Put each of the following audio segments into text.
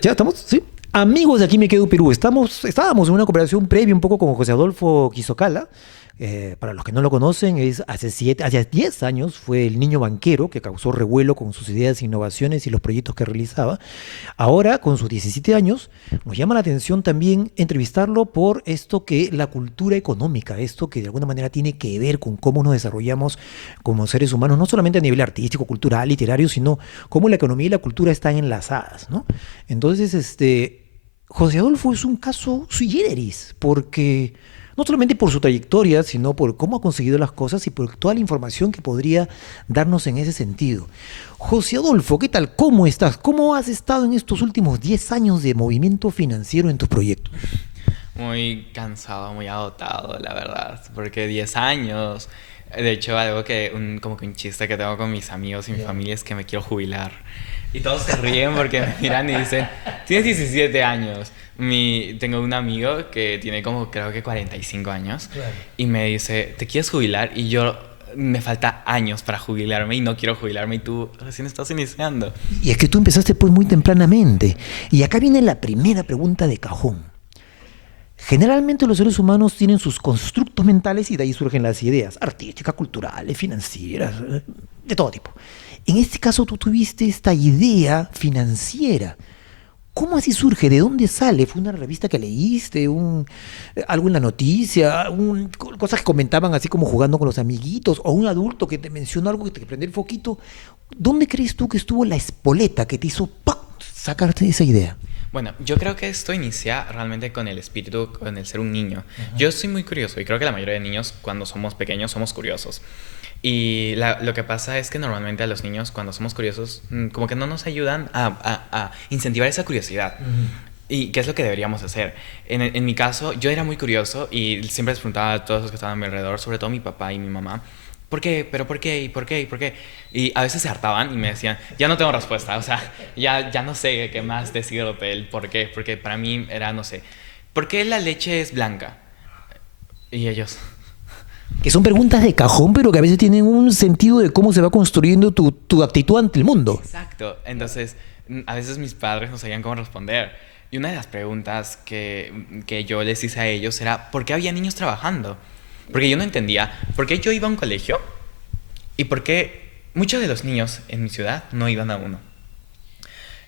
ya estamos, sí. Amigos de Aquí Me Quedo Perú, estábamos en una conversación previa un poco con José Adolfo Quizocala. Para los que no lo conocen, hace 10 años fue el niño banquero que causó revuelo con sus ideas, innovaciones y los proyectos que realizaba. Ahora, con sus 17 años, nos llama la atención también entrevistarlo por esto que la cultura económica, esto que de alguna manera tiene que ver con cómo nos desarrollamos como seres humanos, no solamente a nivel artístico, cultural, literario, sino cómo la economía y la cultura están enlazadas, ¿no? Entonces, José Adolfo es un caso sui generis, porque no solamente por su trayectoria, sino por cómo ha conseguido las cosas y por toda la información que podría darnos en ese sentido. José Adolfo, ¿qué tal? ¿Cómo estás? ¿Cómo has estado en estos últimos 10 años de movimiento financiero en tus proyectos? Muy cansado, muy agotado, la verdad, porque 10 años. De hecho, algo como que un chiste que tengo con mis amigos y mi familia es que me quiero jubilar. Y todos se ríen porque me miran y dicen, tienes 17 años. Tengo un amigo que tiene como creo que 45 años. Claro. Y me dice, ¿te quieres jubilar? Y yo, me falta años para jubilarme y no quiero jubilarme y tú recién estás iniciando. Y es que tú empezaste pues muy tempranamente. Y acá viene la primera pregunta de cajón. Generalmente los seres humanos tienen sus constructos mentales y de ahí surgen las ideas artísticas, culturales, financieras, de todo tipo. En este caso tú tuviste esta idea financiera. ¿Cómo así surge? ¿De dónde sale? ¿Fue una revista que leíste? ¿Algo en la noticia? ¿Cosas que comentaban así como jugando con los amiguitos? ¿O un adulto que te mencionó algo que te prendió el foquito? ¿Dónde crees tú que estuvo la espoleta que te hizo ¡pam! Sacarte esa idea? Bueno, yo creo que esto inicia realmente con el espíritu, con el ser un niño. Ajá. Yo soy muy curioso y creo que la mayoría de niños cuando somos pequeños somos curiosos. Y lo que pasa es que normalmente a los niños cuando somos curiosos como que no nos ayudan a incentivar esa curiosidad. ¿Y qué es lo que deberíamos hacer? En mi caso, yo era muy curioso y siempre les preguntaba a todos los que estaban a mi alrededor, sobre todo mi papá y mi mamá, ¿por qué? ¿Pero por qué? ¿Y por qué? ¿Y por qué? Y a veces se hartaban y me decían, ya no tengo respuesta, o sea, ya no sé qué más decirte el por qué, porque para mí era, no sé, ¿por qué la leche es blanca? Y ellos, Que son preguntas de cajón, pero que a veces tienen un sentido de cómo se va construyendo tu actitud ante el mundo. exacto. Entonces, a veces mis padres no sabían cómo responder. Y una de las preguntas que yo les hice a ellos era, ¿por qué había niños trabajando? Porque yo no entendía, ¿por qué yo iba a un colegio? ¿Y por qué muchos de los niños en mi ciudad no iban a uno?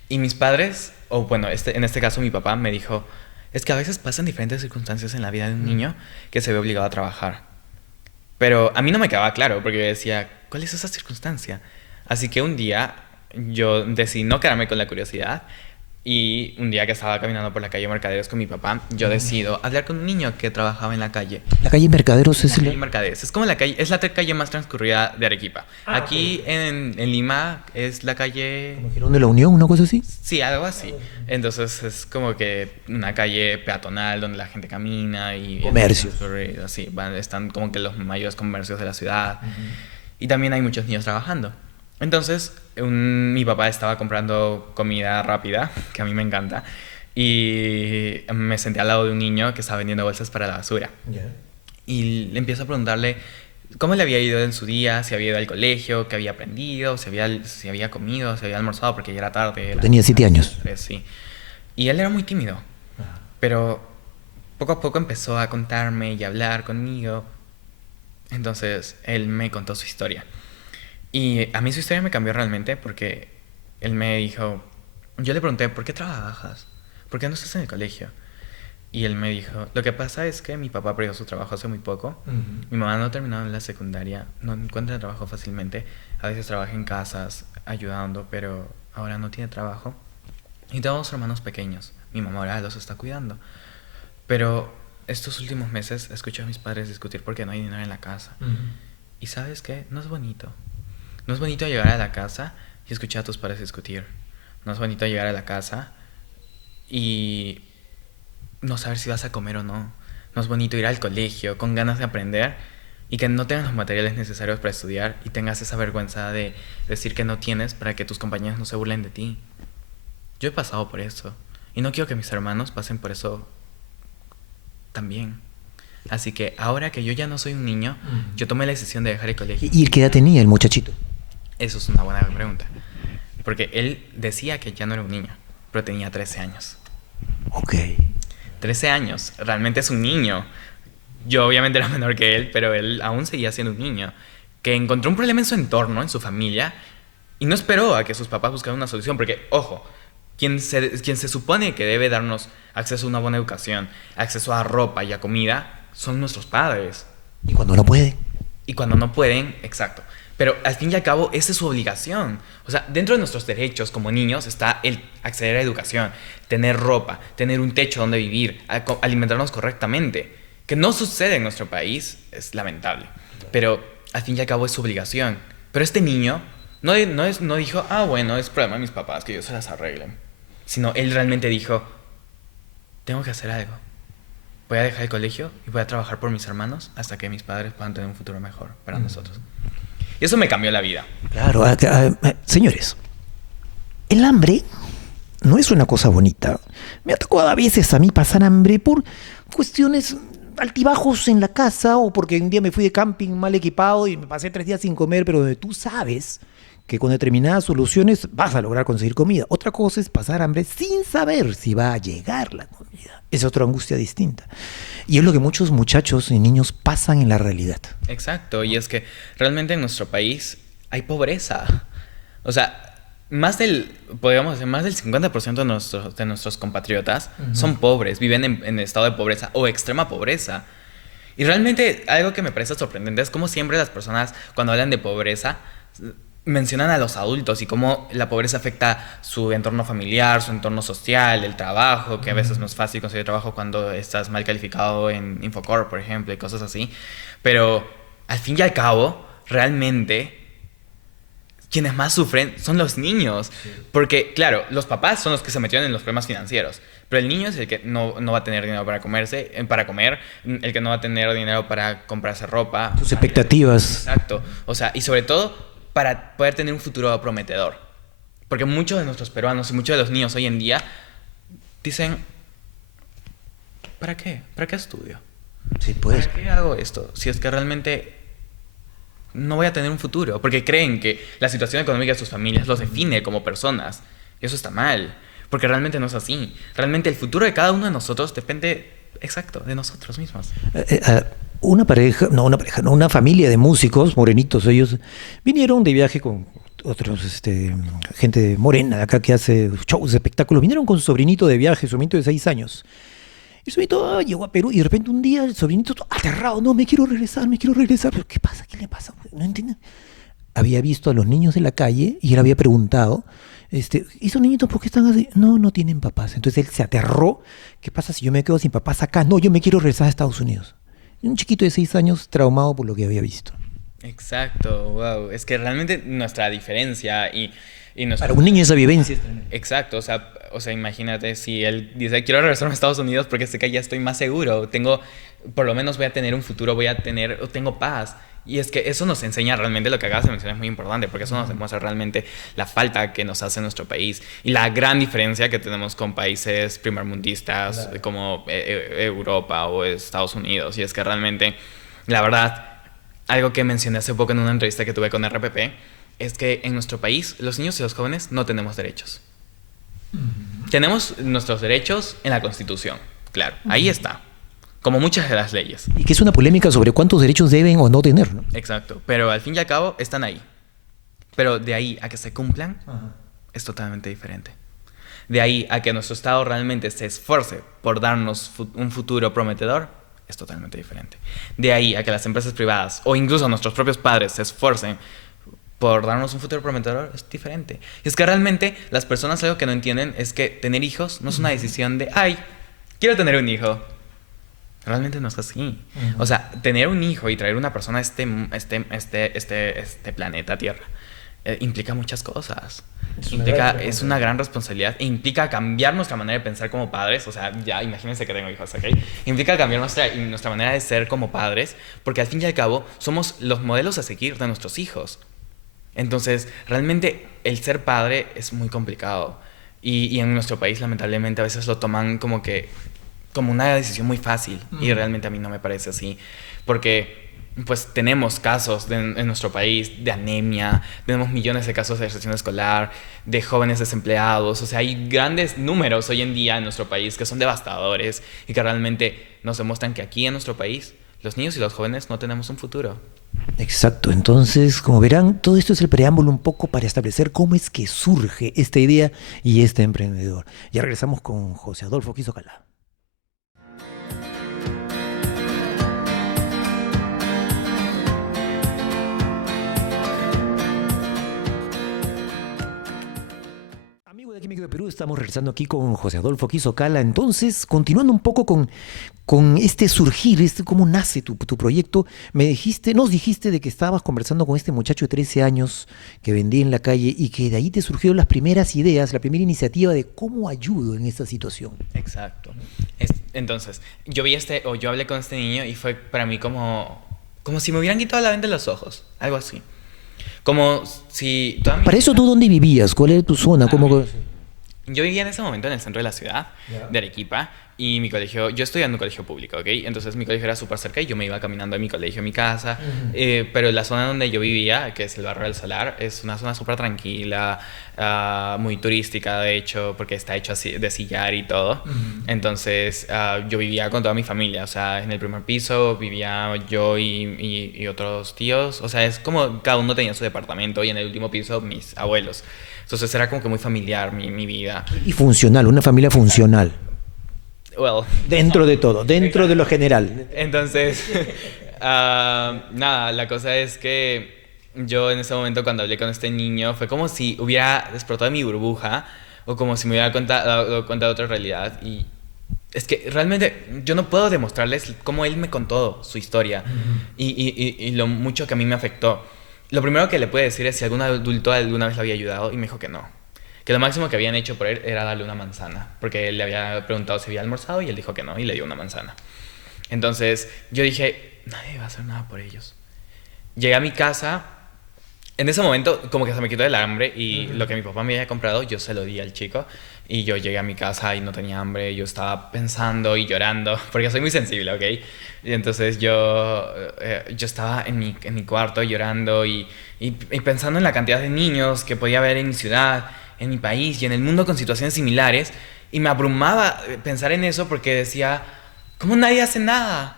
Y mis padres, o bueno, en este caso mi papá me dijo, es que a veces pasan diferentes circunstancias en la vida de un niño que se ve obligado a trabajar. Pero a mí no me quedaba claro, porque yo decía, ¿cuál es esa circunstancia? Así que un día yo decidí no quedarme con la curiosidad y un día que estaba caminando por la calle Mercaderes con mi papá, yo decido hablar con un niño que trabajaba en la calle. La calle Mercaderos es La calle Mercaderes. Es como la calle, es la calle más transcurrida de Arequipa. Aquí en Lima es la calle... Girón de la Unión, una cosa así. Sí, algo así. Entonces es como que una calle peatonal donde la gente camina y... Comercios. Así, están como que los mayores comercios de la ciudad. Y también hay muchos niños trabajando. Entonces, mi papá estaba comprando comida rápida, que a mí me encanta, y me senté al lado de un niño que estaba vendiendo bolsas para la basura. Y le empiezo a preguntarle cómo le había ido en su día, si había ido al colegio, qué había aprendido, si había comido, si había almorzado, porque ya era tarde. Tenía 7 años. Sí. Y él era muy tímido, pero poco a poco empezó a contarme y a hablar conmigo. Entonces, él me contó su historia. Y a mí su historia me cambió realmente porque él me dijo, yo le pregunté, ¿por qué trabajas? ¿Por qué no estás en el colegio? Y él me dijo, lo que pasa es que mi papá perdió su trabajo hace muy poco. Mi mamá no terminó en la secundaria, no encuentra trabajo fácilmente. A veces trabaja en casas ayudando, pero ahora no tiene trabajo. Y tengo 2 hermanos pequeños. Mi mamá ahora los está cuidando. Pero estos últimos meses escucho a mis padres discutir porque no hay dinero en la casa. Y ¿sabes qué? No es bonito. No es bonito llegar a la casa y escuchar a tus padres discutir. No es bonito llegar a la casa y no saber si vas a comer o no. No es bonito ir al colegio con ganas de aprender y que no tengas los materiales necesarios para estudiar y tengas esa vergüenza de decir que no tienes para que tus compañeros no se burlen de ti. Yo he pasado por eso y no quiero que mis hermanos pasen por eso también. Así que ahora que yo ya no soy un niño, yo tomé la decisión de dejar el colegio. ¿Y qué edad tenía el muchachito? Eso es una buena pregunta. Porque él decía que ya no era un niño. pero tenía 13 años. Ok. 13 años, realmente es un niño. Yo obviamente era menor que él, pero él aún seguía siendo un niño. Que encontró un problema en su entorno, en su familia, y no esperó a que sus papás buscaran una solución, porque, ojo, quien se supone que debe darnos acceso a una buena educación, acceso a ropa y a comida, son nuestros padres. ¿Y cuando no puede? Y cuando no pueden, exacto. Pero al fin y al cabo, esa es su obligación. O sea, dentro de nuestros derechos como niños está el acceder a educación, tener ropa, tener un techo donde vivir, alimentarnos correctamente. Que no sucede en nuestro país es lamentable. Pero al fin y al cabo es su obligación. Pero este niño no dijo, bueno, es problema de mis papás, que ellos se las arreglen. Sino él realmente dijo, tengo que hacer algo. Voy a dejar el colegio y voy a trabajar por mis hermanos hasta que mis padres puedan tener un futuro mejor para nosotros. Y eso me cambió la vida. Claro, señores, el hambre no es una cosa bonita. Me ha tocado a veces a mí pasar hambre por cuestiones altibajos en la casa o porque un día me fui de camping mal equipado y me pasé 3 días sin comer, pero donde tú sabes que con determinadas soluciones vas a lograr conseguir comida. Otra cosa es pasar hambre sin saber si va a llegar la comida. Es otra angustia distinta. Y es lo que muchos muchachos y niños pasan en la realidad. Exacto, y es que realmente en nuestro país hay pobreza. O sea, podríamos decir, más del 50% de nuestros compatriotas son pobres, viven en estado de pobreza o extrema pobreza. Y realmente algo que me parece sorprendente es cómo siempre las personas, cuando hablan de pobreza, mencionan a los adultos y cómo la pobreza afecta su entorno familiar, su entorno social, el trabajo, que a veces no es fácil conseguir trabajo cuando estás mal calificado en Infocorp, por ejemplo, y cosas así. Pero al fin y al cabo, realmente quienes más sufren son los niños. Sí. Porque, claro, los papás son los que se metieron en los problemas financieros. Pero el niño es el que no va a tener dinero para comer, el que no va a tener dinero para comprarse ropa. Sus expectativas. Exacto. O sea, y sobre todo para poder tener un futuro prometedor. Porque muchos de nuestros peruanos y muchos de los niños hoy en día dicen, ¿para qué? ¿Para qué estudio? Sí, pues. ¿Para qué hago esto? Si es que realmente no voy a tener un futuro. Porque creen que la situación económica de sus familias los define como personas. Y eso está mal. Porque realmente no es así. Realmente el futuro de cada uno de nosotros depende, exacto, de nosotros mismos. Una familia de músicos morenitos, ellos vinieron de viaje con otros, gente morena de acá que hace shows, espectáculos, vinieron con su sobrinito de viaje, su sobrinito de 6 años. Y el sobrinito llegó a Perú y de repente un día el sobrinito aterrado, no, me quiero regresar, pero ¿qué pasa? ¿Qué le pasa? No entiendo. Había visto a los niños en la calle y él había preguntado, ¿y esos niñitos por qué están así? No tienen papás. Entonces él se aterró, ¿qué pasa si yo me quedo sin papás acá? No, yo me quiero regresar a Estados Unidos. Un chiquito de 6 años traumado por lo que había visto. Exacto, wow. Es que realmente nuestra diferencia y para un niño esa vivencia es tremenda. Exacto, o sea, imagínate si él dice, quiero regresar a Estados Unidos porque sé que ya estoy más seguro, por lo menos voy a tener un futuro, tengo paz. Y es que eso nos enseña realmente, lo que acabas de mencionar es muy importante, porque eso nos demuestra realmente la falta que nos hace nuestro país y la gran diferencia que tenemos con países primermundistas, claro, como Europa o Estados Unidos. Y es que realmente, la verdad, algo que mencioné hace poco en una entrevista que tuve con RPP, es que en nuestro país los niños y los jóvenes no tenemos derechos. Tenemos nuestros derechos en la Constitución, claro, ahí está. Como muchas de las leyes. Y que es una polémica sobre cuántos derechos deben o no tener, ¿no? Exacto, pero al fin y al cabo están ahí. Pero de ahí a que se cumplan, es totalmente diferente. De ahí a que nuestro Estado realmente se esfuerce por darnos un futuro prometedor, es totalmente diferente. De ahí a que las empresas privadas o incluso nuestros propios padres se esfuercen por darnos un futuro prometedor, es diferente. Y es que realmente las personas algo que no entienden es que tener hijos no es una decisión de, quiero tener un hijo. Realmente no es así. O sea, tener un hijo y traer una persona a este planeta Tierra implica muchas cosas. Es una gran responsabilidad e implica cambiar nuestra manera de pensar como padres. O sea, ya imagínense que tengo hijos, ¿ok? Implica cambiar nuestra manera de ser como padres, porque al fin y al cabo somos los modelos a seguir de nuestros hijos. Entonces, realmente el ser padre es muy complicado. Y en nuestro país, lamentablemente, a veces lo toman como una decisión muy fácil. Y realmente a mí no me parece así. Porque pues tenemos casos en nuestro país de anemia, tenemos millones de casos de deserción escolar, de jóvenes desempleados, o sea, hay grandes números hoy en día en nuestro país que son devastadores y que realmente nos demuestran que aquí en nuestro país los niños y los jóvenes no tenemos un futuro. Exacto, entonces, como verán, todo esto es el preámbulo un poco para establecer cómo es que surge esta idea y este emprendedor. Ya regresamos con José Adolfo Quisocala. Amigo de Químico de Perú, estamos regresando aquí con José Adolfo Quisocala. Entonces, continuando un poco con este surgir, cómo nace tu proyecto, nos dijiste de que estabas conversando con este muchacho de 13 años que vendía en la calle y que de ahí te surgieron las primeras ideas, la primera iniciativa de cómo ayudo en esta situación. Exacto. Entonces, yo hablé con este niño y fue para mí como si me hubieran quitado la venda de los ojos, algo así. Como si toda mi Para eso, vida- ¿tú dónde vivías? ¿Cuál era tu zona? ¿Cómo? Yo vivía en ese momento en el centro de la ciudad, de Arequipa, y mi colegio, yo estudiaba en un colegio público, ¿ok? Entonces mi colegio era súper cerca y yo me iba caminando de mi colegio a mi casa, pero la zona donde yo vivía, que es el barrio del Salar, es una zona súper tranquila, muy turística, de hecho, porque está hecho así, de sillar y todo. Entonces yo vivía con toda mi familia, o sea, en el primer piso vivía yo y otros tíos, o sea, es como cada uno tenía su departamento y en el último piso mis abuelos. Entonces era como que muy familiar mi vida. Y funcional, una familia funcional. Well, Dentro de todo, dentro de lo general. entonces, nada, la cosa es que yo en ese momento cuando hablé con este niño fue como si hubiera despertado de mi burbuja o como si me hubiera dado cuenta de otra realidad. Y es que realmente yo no puedo demostrarles cómo él me contó su historia y lo mucho que a mí me afectó. Lo primero que le pude decir es si algún adulto alguna vez le había ayudado y me dijo que no. Que lo máximo que habían hecho por él era darle una manzana. Porque él le había preguntado si había almorzado y él dijo que no y le dio una manzana. Entonces yo dije, nadie va a hacer nada por ellos. Llegué a mi casa. En ese momento como que se me quitó el hambre y lo que mi papá me había comprado yo se lo di al chico. Y yo llegué a mi casa y no tenía hambre. Yo estaba pensando y llorando porque soy muy sensible, ¿ok? Y entonces yo estaba en mi cuarto llorando y pensando en la cantidad de niños que podía haber en mi ciudad, en mi país y en el mundo con situaciones similares. Y me abrumaba pensar en eso porque decía, ¿cómo nadie hace nada?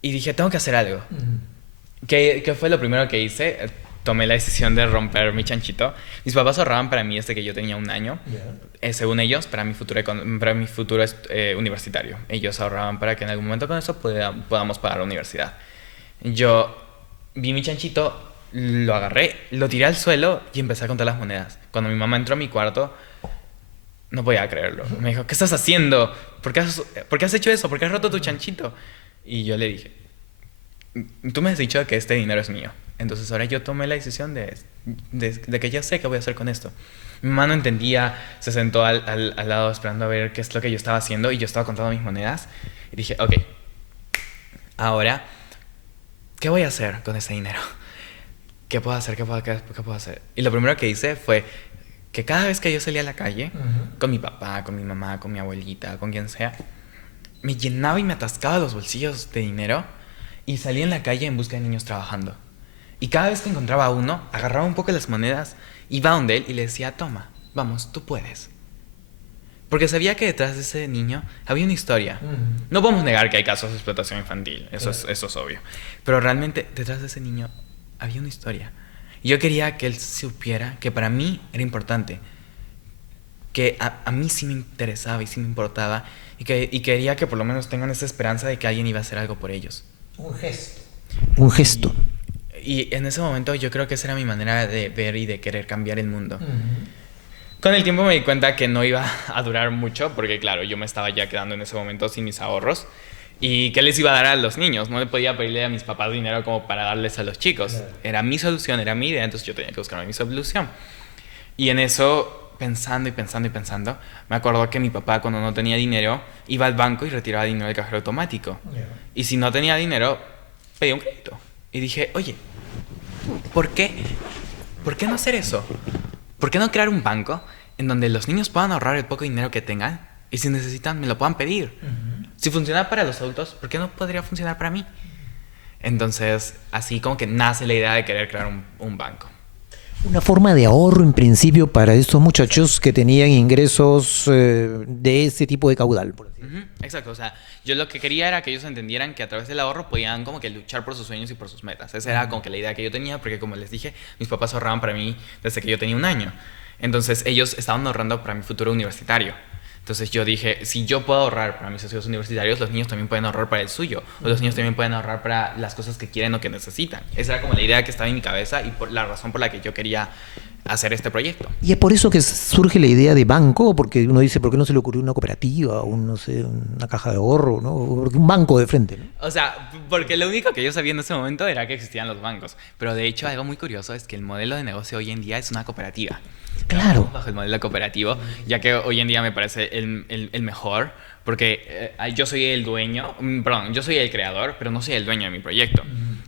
Y dije, tengo que hacer algo. ¿Qué fue lo primero que hice? Tomé la decisión de romper mi chanchito. Mis papás ahorraban para mí desde que yo tenía 1 año. Según ellos, para mi futuro, universitario. Ellos ahorraban para que en algún momento con eso podamos pagar la universidad. Yo vi mi chanchito, lo agarré, lo tiré al suelo y empecé a contar las monedas. Cuando mi mamá entró a mi cuarto, no podía creerlo. Me dijo, ¿qué estás haciendo? ¿Por qué has hecho eso? ¿Por qué has roto tu chanchito? Y yo le dije, tú me has dicho que este dinero es mío. Entonces ahora yo tomé la decisión de que ya sé qué voy a hacer con esto. Mi mamá no entendía, se sentó al lado esperando a ver qué es lo que yo estaba haciendo y yo estaba contando mis monedas. Y dije, ok, ahora, ¿qué voy a hacer con ese dinero? ¿Qué puedo hacer? ¿Qué puedo hacer? Y lo primero que hice fue que cada vez que yo salía a la calle, con mi papá, con mi mamá, con mi abuelita, con quien sea, me llenaba y me atascaba los bolsillos de dinero y salía en la calle en busca de niños trabajando. Y cada vez que encontraba a uno, agarraba un poco de las monedas, iba donde él y le decía, toma, vamos, tú puedes. Porque sabía que detrás de ese niño había una historia. No podemos negar que hay casos de explotación infantil, eso es obvio. Pero realmente detrás de ese niño había una historia. Y yo quería que él supiera que para mí era importante, que a mí sí me interesaba y sí me importaba y quería que por lo menos tengan esa esperanza de que alguien iba a hacer algo por ellos. Un gesto. Un gesto. Y en ese momento yo creo que esa era mi manera de ver y de querer cambiar el mundo. Con el tiempo me di cuenta que no iba a durar mucho porque claro, yo me estaba ya quedando en ese momento sin mis ahorros. ¿Y qué les iba a dar a los niños? No le podía pedirle a mis papás dinero como para darles a los chicos. Claro. Era mi solución, era mi idea, entonces yo tenía que buscarme mi solución. Y en eso, pensando y pensando y pensando, me acuerdo que mi papá cuando no tenía dinero iba al banco y retiraba dinero del cajero automático. Y si no tenía dinero, pedía un crédito. Y dije, oye, ¿por qué no hacer eso? ¿Por qué no crear un banco en donde los niños puedan ahorrar el poco dinero que tengan y si necesitan me lo puedan pedir? Si funciona para los adultos, ¿por qué no podría funcionar para mí? Entonces, así como que nace la idea de querer crear un banco. Una forma de ahorro en principio para estos muchachos que tenían ingresos de ese tipo de caudal, por así decirlo. Exacto, o sea, yo lo que quería era que ellos entendieran que a través del ahorro podían como que luchar por sus sueños y por sus metas. Esa era como que la idea que yo tenía, porque como les dije, mis papás ahorraban para mí desde que yo tenía 1 año. Entonces ellos estaban ahorrando para mi futuro universitario. Entonces yo dije, si yo puedo ahorrar para mis estudios universitarios, los niños también pueden ahorrar para el suyo. O los niños también pueden ahorrar para las cosas que quieren o que necesitan. Esa era como la idea que estaba en mi cabeza y por la razón por la que yo quería hacer este proyecto. Y es por eso que surge la idea de banco, porque uno dice, ¿por qué no se le ocurrió una cooperativa, o no sé, una caja de ahorro, ¿no? Porque un banco de frente, ¿no? O sea, porque lo único que yo sabía en ese momento era que existían los bancos. Pero de hecho, algo muy curioso es que el modelo de negocio hoy en día es una cooperativa. Claro. Bajo el modelo cooperativo, ya que hoy en día me parece el mejor, porque yo soy el dueño, perdón, yo soy el creador, pero no soy el dueño de mi proyecto.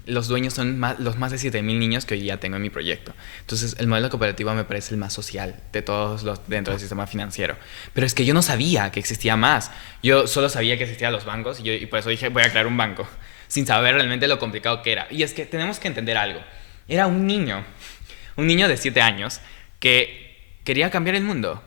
Los dueños son los más de 7,000 niños que hoy día tengo en mi proyecto. Entonces, el modelo cooperativo me parece el más social de todos los dentro del sistema financiero. Pero es que yo no sabía que existía más. Yo solo sabía que existían los bancos y por eso dije, voy a crear un banco, sin saber realmente lo complicado que era. Y es que tenemos que entender algo. Era un niño de 7 años que quería cambiar el mundo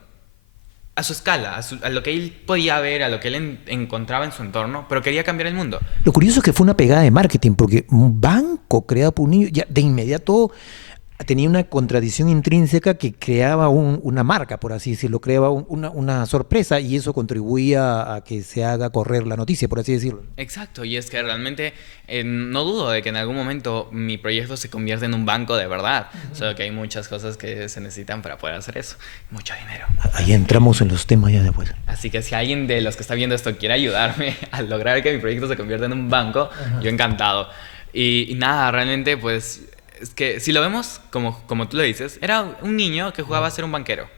a su escala, a lo que él podía ver, a lo que él encontraba en su entorno, pero quería cambiar el mundo. Lo curioso es que fue una pegada de marketing, porque un banco creado por un niño, ya de inmediato tenía una contradicción intrínseca que creaba una marca, por así decirlo, creaba una sorpresa, y eso contribuía a que se haga correr la noticia, por así decirlo. Exacto, y es que realmente no dudo de que en algún momento mi proyecto se convierta en un banco de verdad, solo que hay muchas cosas que se necesitan para poder hacer eso, mucho dinero. Ahí entramos en los temas ya después. Así que si alguien de los que está viendo esto quiere ayudarme a lograr que mi proyecto se convierta en un banco, yo encantado. Y nada, realmente pues es que si lo vemos como tú lo dices, era un niño que jugaba a ser un banquero.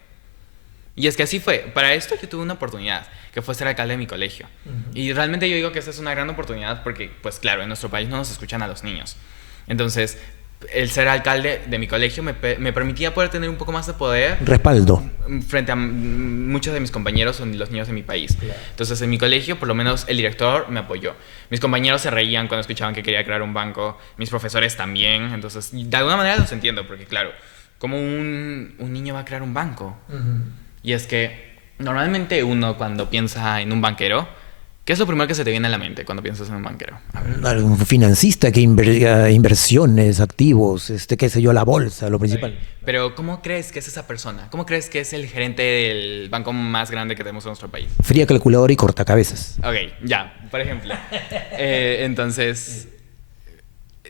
Y es que así fue. Para esto yo tuve una oportunidad, que fue ser alcalde de mi colegio. Y realmente yo digo que esa es una gran oportunidad porque, pues claro, en nuestro país no nos escuchan a los niños. Entonces, el ser alcalde de mi colegio me permitía poder tener un poco más de poder. Respaldo. Frente a muchos de mis compañeros o los niños de mi país. Claro. Entonces, en mi colegio, por lo menos, el director me apoyó. Mis compañeros se reían cuando escuchaban que quería crear un banco. Mis profesores también. Entonces, de alguna manera los entiendo, porque claro, ¿cómo un niño va a crear un banco? Y es que normalmente uno cuando piensa en un banquero, ¿qué es lo primero que se te viene a la mente cuando piensas en un banquero? Un financista que inversiones, activos, qué sé yo, la bolsa, lo principal. Pero ¿cómo crees que es esa persona? ¿Cómo crees que es el gerente del banco más grande que tenemos en nuestro país? Fría calculadora y cortacabezas. Ok, ya, por ejemplo. Entonces,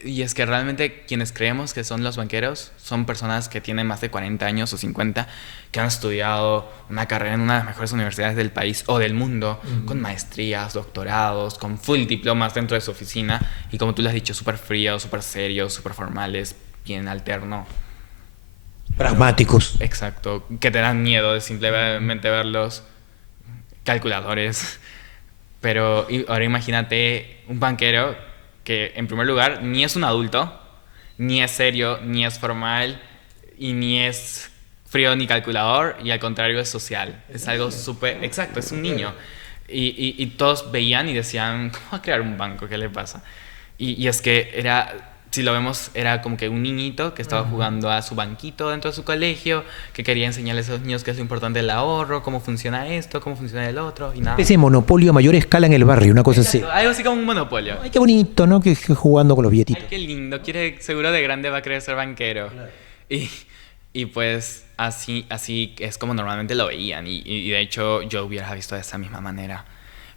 y es que realmente quienes creemos que son los banqueros son personas que tienen más de 40 años o 50, que han estudiado una carrera en una de las mejores universidades del país o del mundo, con maestrías, doctorados, con full diplomas dentro de su oficina, y como tú lo has dicho, súper fríos, súper serios, súper formales, bien alterno. Pragmáticos. Exacto, que te dan miedo de simplemente verlos, calculadores. Pero ahora imagínate un banquero que en primer lugar ni es un adulto, ni es serio, ni es formal, y ni es frío ni calculador, y al contrario es social. Es algo súper... Exacto, es un niño. Y todos veían y decían, ¿cómo va a crear un banco? ¿Qué le pasa? Y es que era... Si lo vemos, era como que un niñito que estaba jugando a su banquito dentro de su colegio, que quería enseñarles a esos niños qué es lo importante del ahorro, cómo funciona esto, cómo funciona el otro, y nada. Ese monopolio a mayor escala en el barrio, una cosa Exacto, así. algo así como un monopolio. Ay, qué bonito, ¿no? Que jugando con los billetitos. Ay, qué lindo. Seguro de grande va a querer ser banquero. Claro. Y pues así es como normalmente lo veían. Y de hecho yo hubiera visto de esa misma manera.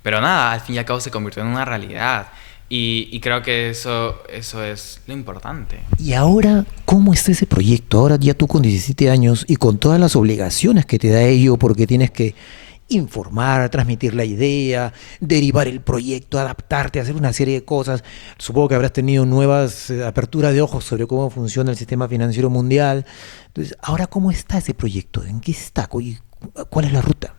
Pero nada, al fin y al cabo se convirtió en una realidad. Y creo que eso es lo importante. Y ahora, ¿cómo está ese proyecto? Ahora ya tú con 17 años y con todas las obligaciones que te da ello, porque tienes que informar, transmitir la idea, derivar el proyecto, adaptarte, hacer una serie de cosas. Supongo que habrás tenido nuevas aperturas de ojos sobre cómo funciona el sistema financiero mundial. Entonces, ahora, ¿cómo está ese proyecto? ¿En qué está? ¿Cuál es la ruta?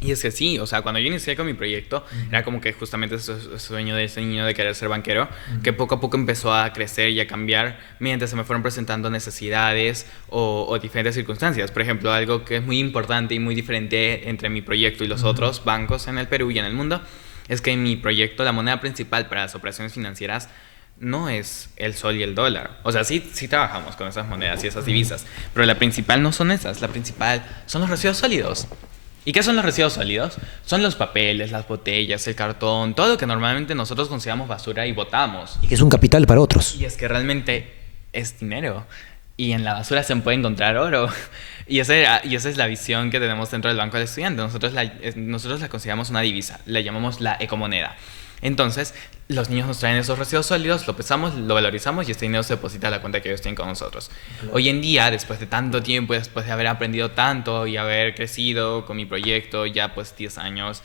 Y es que sí, o sea, cuando yo inicié con mi proyecto, era como que justamente ese sueño de ese niño de querer ser banquero, que poco a poco empezó a crecer y a cambiar mientras se me fueron presentando necesidades o diferentes circunstancias. Por ejemplo, algo que es muy importante y muy diferente entre mi proyecto y los otros bancos en el Perú y en el mundo, es que en mi proyecto la moneda principal para las operaciones financieras no es el sol y el dólar. O sea, sí trabajamos con esas monedas y esas divisas, pero la principal no son esas, la principal son los residuos sólidos. ¿Y qué son los residuos sólidos? Son los papeles, las botellas, el cartón, todo lo que normalmente nosotros consideramos basura y botamos. Y que es un capital para otros. Y es que realmente es dinero. Y en la basura se puede encontrar oro. Y esa es la visión que tenemos dentro del Banco del Estudiante. Nosotros la consideramos una divisa, la llamamos la ecomoneda. Entonces, los niños nos traen esos residuos sólidos, lo pesamos, lo valorizamos y este dinero se deposita a la cuenta que ellos tienen con nosotros. Claro. Hoy en día, después de tanto tiempo y después de haber aprendido tanto y haber crecido con mi proyecto, ya pues 10 años,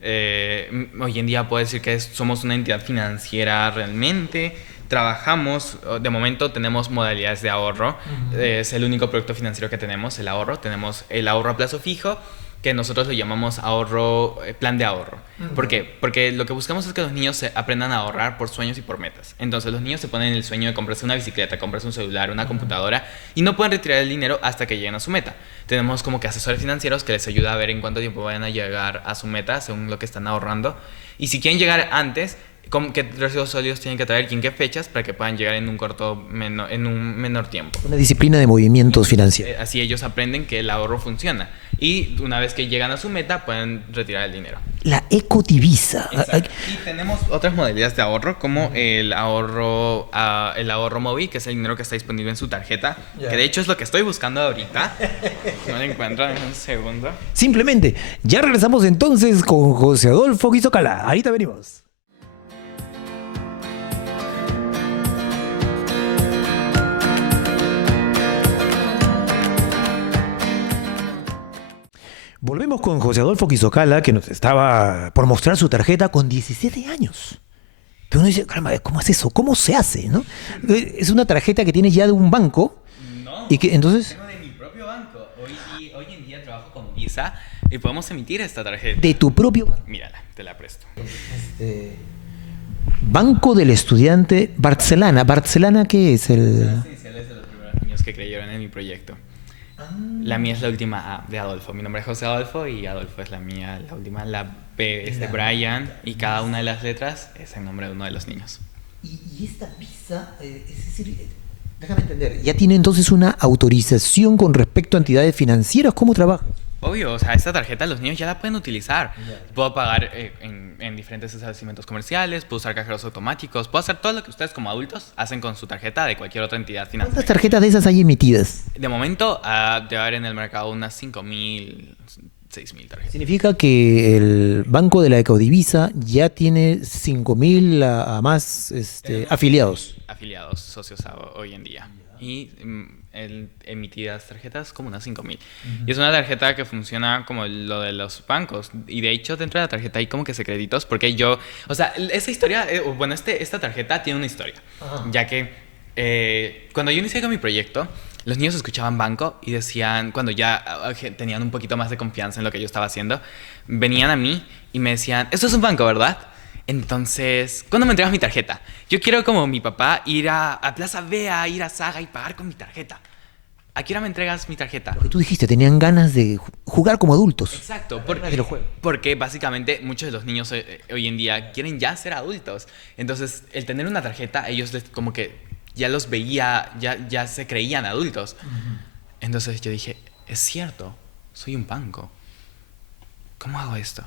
hoy en día puedo decir que somos una entidad financiera realmente. Trabajamos, de momento tenemos modalidades de ahorro. Es el único producto financiero que tenemos, el ahorro. Tenemos el ahorro a plazo fijo, que nosotros lo llamamos plan de ahorro. ¿Por qué? Porque lo que buscamos es que los niños aprendan a ahorrar por sueños y por metas. Entonces los niños se ponen el sueño de comprarse una bicicleta, comprarse un celular, una computadora, y no pueden retirar el dinero hasta que lleguen a su meta. Tenemos como que asesores financieros que les ayuda a ver en cuánto tiempo vayan a llegar a su meta según lo que están ahorrando. Y si quieren llegar antes, qué residuos sólidos tienen que traer y en qué fechas para que puedan llegar en un menor tiempo. Una disciplina de movimientos financieros. Así ellos aprenden que el ahorro funciona. Y una vez que llegan a su meta, pueden retirar el dinero. La ecodivisa. Y tenemos otras modalidades de ahorro, como el ahorro móvil, que es el dinero que está disponible en su tarjeta. Que de hecho es lo que estoy buscando ahorita. No lo encuentro en un segundo. Simplemente, ya regresamos entonces con José Adolfo Guizocala. Ahorita venimos. Volvemos con José Adolfo Guizocala, que nos estaba por mostrar su tarjeta con 17 años. Pero uno dice, caramba, ¿cómo es eso? ¿Cómo se hace? ¿No? Es una tarjeta que tienes ya de un banco. No, y que, entonces, tengo de mi propio banco. Hoy en día trabajo con Visa y podemos emitir esta tarjeta. ¿De tu propio banco? Mírala, te la presto. Banco del Estudiante Barcelana. ¿Barcelana qué es? Las iniciales de los primeros niños que creyeron en mi proyecto. La mía es la última A de Adolfo. Mi nombre es José Adolfo y Adolfo es la mía, la última. La B es de Brian y cada una de las letras es el nombre de uno de los niños. Y esta Visa, es decir, déjame entender, ¿ya tiene entonces una autorización con respecto a entidades financieras? ¿Cómo trabaja? Obvio, o sea, esta tarjeta los niños ya la pueden utilizar. Puedo pagar en diferentes establecimientos comerciales, puedo usar cajeros automáticos, puedo hacer todo lo que ustedes como adultos hacen con su tarjeta de cualquier otra entidad financiera. ¿Cuántas tarjetas de esas hay emitidas? De momento, debe haber en el mercado unas 5.000, 6.000 tarjetas. Significa que el Banco de la Ecodivisa ya tiene 5.000 a más afiliados. Afiliados, socios hoy en día. Y emitidas tarjetas como unas 5.000. Y es una tarjeta que funciona como lo de los bancos. Y de hecho, dentro de la tarjeta hay como que secretitos. Porque o sea, esa historia, esta tarjeta tiene una historia. Ya que cuando yo inicié con mi proyecto, los niños escuchaban banco y decían, cuando ya tenían un poquito más de confianza en lo que yo estaba haciendo, venían a mí y me decían, esto es un banco, ¿verdad? Entonces, ¿cuándo me entregas mi tarjeta? Yo quiero, como mi papá, ir a Plaza Vea, ir a Saga y pagar con mi tarjeta. ¿A qué hora me entregas mi tarjeta? Lo que tú dijiste, tenían ganas de jugar como adultos. Exacto, porque básicamente muchos de los niños hoy en día quieren ya ser adultos. Entonces, el tener una tarjeta, ellos como que ya los veía, ya se creían adultos. Entonces yo dije, es cierto, soy un banco. ¿Cómo hago esto?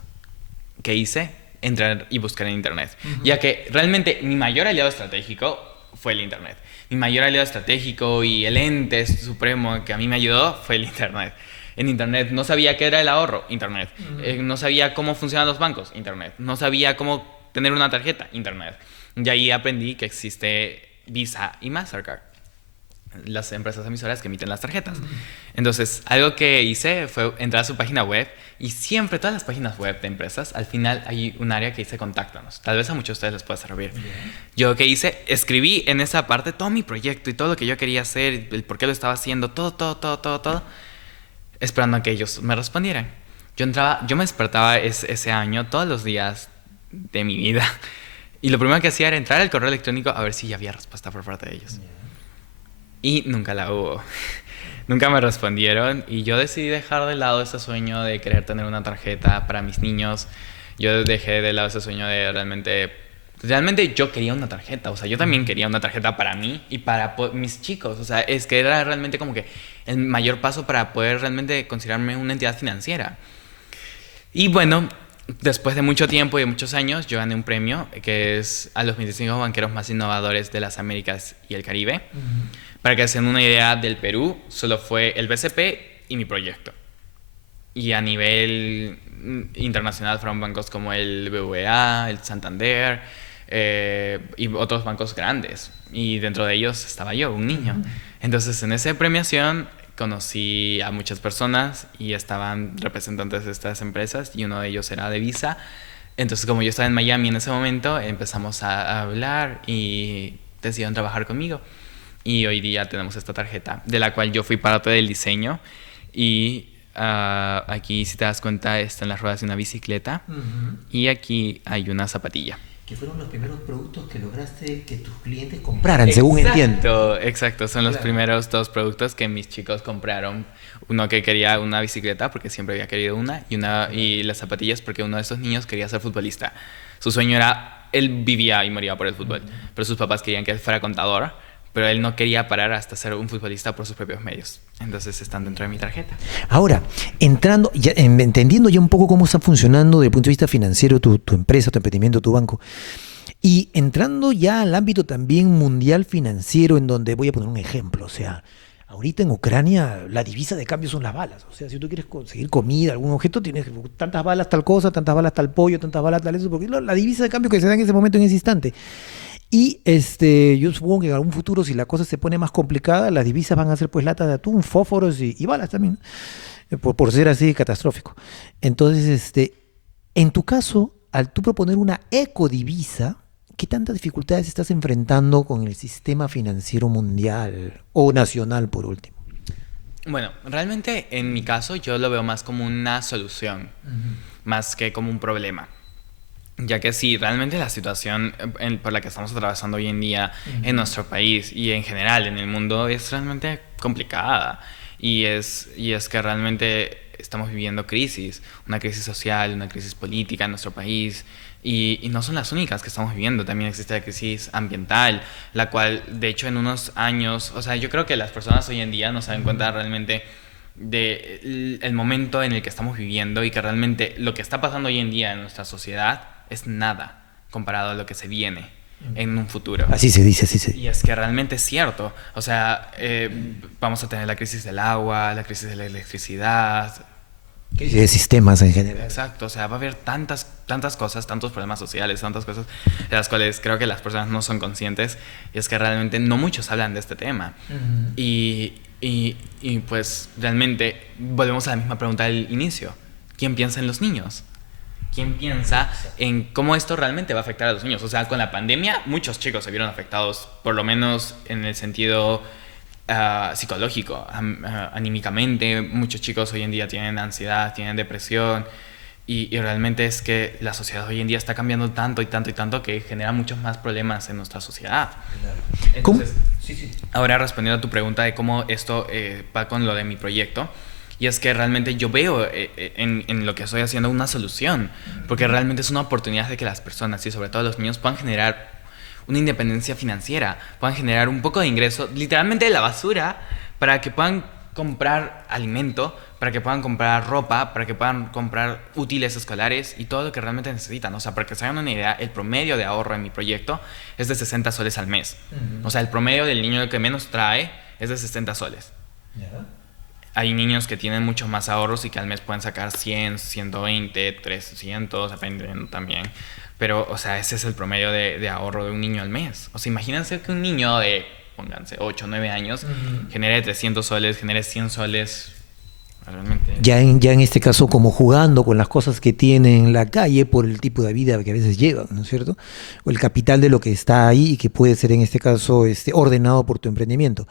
¿Qué hice? Entrar y buscar en internet. Ya que realmente mi mayor aliado estratégico fue el internet. Mi mayor aliado estratégico y el ente supremo que a mí me ayudó fue el internet. En internet no sabía qué era el ahorro, internet. No sabía cómo funcionan los bancos, internet. No sabía cómo tener una tarjeta, internet. Y ahí aprendí que existe Visa y Mastercard, las empresas emisoras que emiten las tarjetas. Entonces, algo que hice fue entrar a su página web y siempre todas las páginas web de empresas, al final hay un área que dice contáctanos. Tal vez a muchos de ustedes les pueda servir. Yo, ¿qué hice? Escribí en esa parte todo mi proyecto y todo lo que yo quería hacer, el por qué lo estaba haciendo, todo, esperando a que ellos me respondieran. Yo me despertaba ese año todos los días de mi vida y lo primero que hacía era entrar al correo electrónico a ver si ya había respuesta por parte de ellos. Y nunca la hubo. Nunca me respondieron y yo decidí dejar de lado ese sueño de querer tener una tarjeta para mis niños. Yo dejé de lado ese sueño de realmente realmente yo quería una tarjeta, o sea, yo también quería una tarjeta para mí y para mis chicos, o sea, es que era realmente como que el mayor paso para poder realmente considerarme una entidad financiera. Y bueno, después de mucho tiempo y de muchos años, yo gané un premio que es a los 25 banqueros más innovadores de las Américas y el Caribe. Para que se den una idea del Perú, solo fue el BCP y mi proyecto. Y a nivel internacional fueron bancos como el BBVA, el Santander y otros bancos grandes. Y dentro de ellos estaba yo, un niño. Entonces en esa premiación conocí a muchas personas y estaban representantes de estas empresas y uno de ellos era de Visa. Entonces como yo estaba en Miami en ese momento, empezamos a hablar y decidieron trabajar conmigo. Y hoy día tenemos esta tarjeta, de la cual yo fui parte del diseño. Y aquí, si te das cuenta, están las ruedas de una bicicleta. Y aquí hay una zapatilla. Que fueron los primeros productos que lograste que tus clientes compraran, según entiendo. Exacto, son los primeros dos productos que mis chicos compraron. Uno que quería una bicicleta, porque siempre había querido una, y las zapatillas porque uno de esos niños quería ser futbolista. Su sueño era, él vivía y moría por el fútbol, pero sus papás querían que él fuera contador, pero él no quería parar hasta ser un futbolista por sus propios medios. Entonces están dentro de mi tarjeta. Ahora, entrando, entendiendo ya un poco cómo está funcionando desde el punto de vista financiero tu empresa, tu emprendimiento, tu banco, y entrando ya al ámbito también mundial financiero, en donde voy a poner un ejemplo, o sea, ahorita en Ucrania la divisa de cambio son las balas. O sea, si tú quieres conseguir comida, algún objeto, tienes tantas balas tal cosa, tantas balas tal pollo, tantas balas tal eso, porque la divisa de cambio que se da en ese momento, en ese instante. Y yo supongo que en algún futuro, si la cosa se pone más complicada, las divisas van a ser pues latas de atún, fósforos y balas también, ¿no? Por ser así catastrófico. Entonces, en tu caso, al tú proponer una ecodivisa, ¿qué tantas dificultades estás enfrentando con el sistema financiero mundial o nacional, por último? Bueno, realmente en mi caso yo lo veo más como una solución, más que como un problema. Ya que sí, realmente la situación por la que estamos atravesando hoy en día en nuestro país y en general en el mundo es realmente complicada. Y es que realmente estamos viviendo crisis, una crisis social, una crisis política en nuestro país. Y no son las únicas que estamos viviendo, también existe la crisis ambiental, la cual de hecho en unos años, o sea, yo creo que las personas hoy en día no se dan cuenta realmente de el momento en el que estamos viviendo y que realmente lo que está pasando hoy en día en nuestra sociedad es nada comparado a lo que se viene en un futuro. Así se dice, así se dice. Y es que realmente es cierto. O sea, vamos a tener la crisis del agua, la crisis de la electricidad. Crisis de sistemas en general. Exacto, o sea, va a haber tantas cosas, tantos problemas sociales, tantas cosas de las cuales creo que las personas no son conscientes. Y es que realmente no muchos hablan de este tema. Y pues realmente volvemos a la misma pregunta del inicio. ¿Quién piensa en los niños? ¿Quién piensa en cómo esto realmente va a afectar a los niños? O sea, con la pandemia muchos chicos se vieron afectados, por lo menos en el sentido psicológico, anímicamente. Muchos chicos hoy en día tienen ansiedad, tienen depresión y realmente es que la sociedad hoy en día está cambiando tanto y tanto y tanto que genera muchos más problemas en nuestra sociedad. Claro. Entonces, Sí. ahora respondiendo a tu pregunta de cómo esto va con lo de mi proyecto. Y es que realmente yo veo en lo que estoy haciendo una solución, porque realmente es una oportunidad de que las personas y sobre todo los niños puedan generar una independencia financiera, puedan generar un poco de ingreso, literalmente de la basura, para que puedan comprar alimento, para que puedan comprar ropa, para que puedan comprar útiles escolares y todo lo que realmente necesitan. O sea, para que se hagan una idea, el promedio de ahorro en mi proyecto es de 60 soles al mes. O sea, el promedio del niño que menos trae es de 60 soles. Hay niños que tienen muchos más ahorros y que al mes pueden sacar 100, 120, 300, dependiendo también. Pero, o sea, ese es el promedio de ahorro de un niño al mes. O sea, imagínense que un niño de, pónganse, 8 o 9 años, genere 300 soles, genere 100 soles. Realmente. Ya en este caso, como jugando con las cosas que tiene en la calle por el tipo de vida que a veces llevan, ¿no es cierto? O el capital de lo que está ahí y que puede ser en este caso ordenado por tu emprendimiento.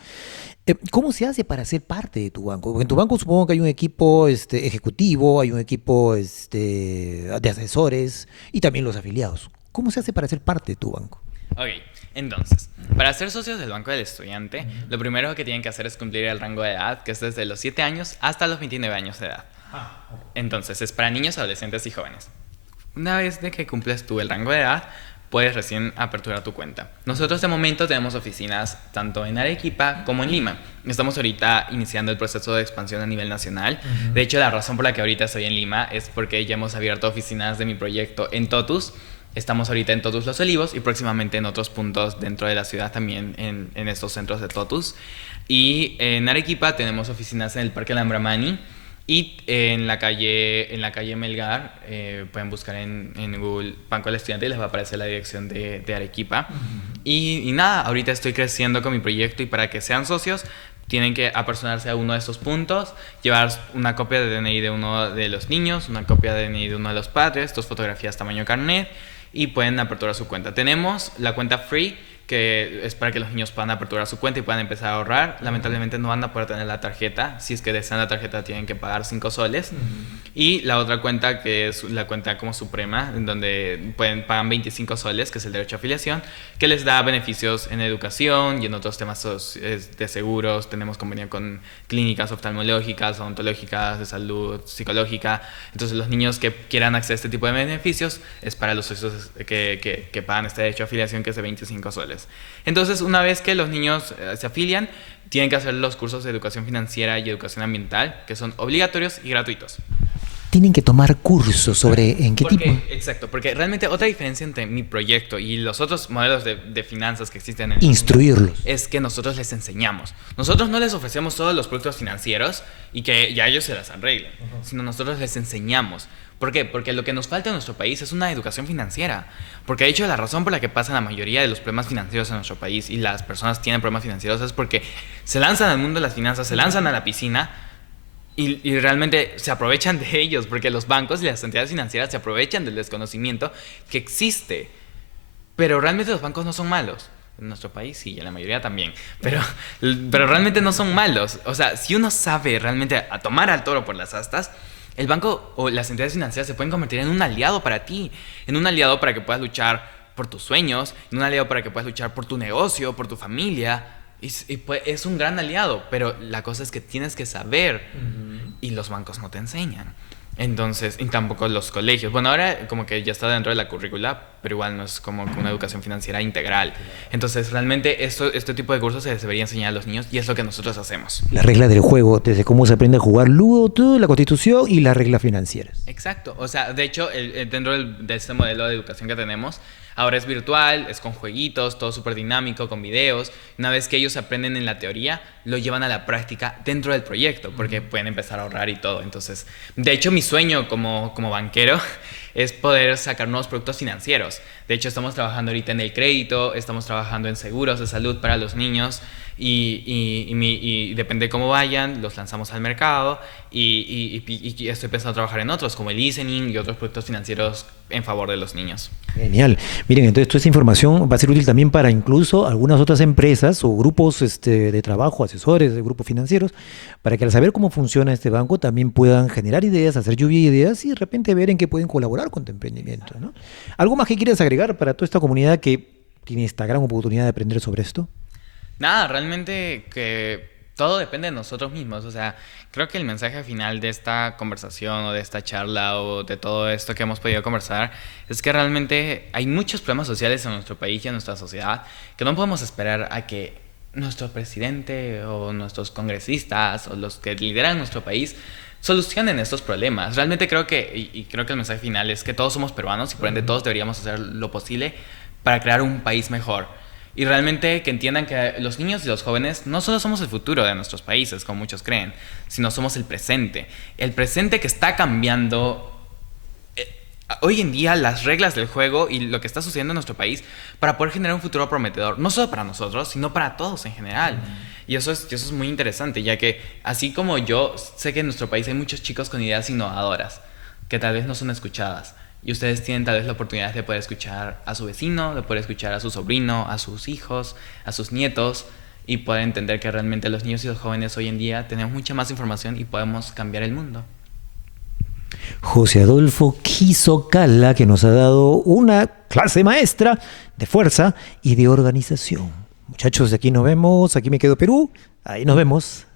¿Cómo se hace para ser parte de tu banco? Porque en tu banco supongo que hay un equipo ejecutivo, hay un equipo de asesores y también los afiliados. ¿Cómo se hace para ser parte de tu banco? Ok, entonces, para ser socios del Banco del Estudiante, lo primero que tienen que hacer es cumplir el rango de edad, que es desde los 7 años hasta los 29 años de edad. Entonces, es para niños, adolescentes y jóvenes. Una vez de que cumples tú el rango de edad, puedes recién aperturar tu cuenta. Nosotros de momento tenemos oficinas tanto en Arequipa como en Lima. Estamos ahorita iniciando el proceso de expansión a nivel nacional. De hecho, la razón por la que ahorita estoy en Lima es porque ya hemos abierto oficinas de mi proyecto en Totus. Estamos ahorita en Totus Los Olivos y próximamente en otros puntos dentro de la ciudad también en estos centros de Totus. Y en Arequipa tenemos oficinas en el Parque Lambramani y en la calle Melgar. Pueden buscar en Google Banco del Estudiante y les va a aparecer la dirección de Arequipa. Y nada, ahorita estoy creciendo con mi proyecto y para que sean socios tienen que apersonarse a uno de estos puntos, llevar una copia de DNI de uno de los niños, una copia de DNI de uno de los padres, 2 fotografías tamaño carnet y pueden aperturar su cuenta. Tenemos la cuenta free, que es para que los niños puedan aperturar su cuenta y puedan empezar a ahorrar. Lamentablemente no van a poder tener la tarjeta. Si es que desean la tarjeta tienen que pagar 5 soles. Y la otra cuenta, que es la cuenta como suprema, en donde pagan 25 soles, que es el derecho a afiliación, que les da beneficios en educación y en otros temas de seguros. Tenemos convenio con clínicas oftalmológicas, odontológicas, de salud psicológica. Entonces los niños que quieran acceder a este tipo de beneficios es para los socios que pagan este derecho a afiliación, que es de 25 soles. Entonces, una vez que los niños se afilian, tienen que hacer los cursos de educación financiera y educación ambiental, que son obligatorios y gratuitos. Tienen que tomar cursos sobre en qué tipo. Exacto, porque realmente otra diferencia entre mi proyecto y los otros modelos de finanzas que existen Instruirlos. Es que nosotros les enseñamos. Nosotros no les ofrecemos todos los productos financieros y que ya ellos se las arreglen, sino nosotros les enseñamos. ¿Por qué? Porque lo que nos falta en nuestro país es una educación financiera. Porque de hecho la razón por la que pasan la mayoría de los problemas financieros en nuestro país y las personas tienen problemas financieros es porque se lanzan al mundo de las finanzas, se lanzan a la piscina y realmente se aprovechan de ellos, porque los bancos y las entidades financieras se aprovechan del desconocimiento que existe. Pero realmente los bancos no son malos. En nuestro país sí, y en la mayoría también. Pero realmente no son malos. O sea, si uno sabe realmente a tomar al toro por las astas, el banco o las entidades financieras se pueden convertir en un aliado para ti, en un aliado para que puedas luchar por tus sueños, en un aliado para que puedas luchar por tu negocio, por tu familia. Es un gran aliado, pero la cosa es que tienes que saber y los bancos no te enseñan. Entonces, y tampoco los colegios. Bueno, ahora como que ya está dentro de la currícula, pero igual no es como una educación financiera integral. Entonces, realmente este tipo de cursos se les debería enseñar a los niños y es lo que nosotros hacemos. La regla del juego, desde cómo se aprende a jugar ludo, todo, la constitución y las reglas financieras. Exacto. O sea, de hecho, dentro de este modelo de educación que tenemos, ahora es virtual, es con jueguitos, todo súper dinámico, con videos. Una vez que ellos aprenden en la teoría, lo llevan a la práctica dentro del proyecto, porque pueden empezar a ahorrar y todo. Entonces, de hecho, mi sueño como banquero es poder sacar nuevos productos financieros. De hecho, estamos trabajando ahorita en el crédito, estamos trabajando en seguros de salud para los niños y depende de cómo vayan, los lanzamos al mercado y estoy pensando trabajar en otros, como el listening y otros productos financieros en favor de los niños. Genial. Miren, entonces toda esta información va a ser útil también para incluso algunas otras empresas o grupos de trabajo, asesores de grupos financieros, para que al saber cómo funciona este banco también puedan generar ideas, hacer lluvia de ideas y de repente ver en qué pueden colaborar con tu emprendimiento, ¿no? ¿Algo más que quieres agregar para toda esta comunidad que tiene esta gran oportunidad de aprender sobre esto? Nada, realmente que todo depende de nosotros mismos. O sea, creo que el mensaje final de esta conversación o de esta charla o de todo esto que hemos podido conversar es que realmente hay muchos problemas sociales en nuestro país y en nuestra sociedad que no podemos esperar a que nuestro presidente o nuestros congresistas o los que lideran nuestro país solucionen estos problemas. Realmente creo que el mensaje final es que todos somos peruanos y por ende todos deberíamos hacer lo posible para crear un país mejor. Y realmente que entiendan que los niños y los jóvenes no solo somos el futuro de nuestros países, como muchos creen, sino somos el presente. El presente que está cambiando hoy en día las reglas del juego y lo que está sucediendo en nuestro país para poder generar un futuro prometedor, no solo para nosotros, sino para todos en general. Y eso es muy interesante, ya que así como yo sé que en nuestro país hay muchos chicos con ideas innovadoras que tal vez no son escuchadas. Y ustedes tienen tal vez la oportunidad de poder escuchar a su vecino, de poder escuchar a su sobrino, a sus hijos, a sus nietos y poder entender que realmente los niños y los jóvenes hoy en día tenemos mucha más información y podemos cambiar el mundo. José Adolfo Quisocala, que nos ha dado una clase maestra de fuerza y de organización. Muchachos, aquí nos vemos, aquí me quedo Perú, ahí nos vemos.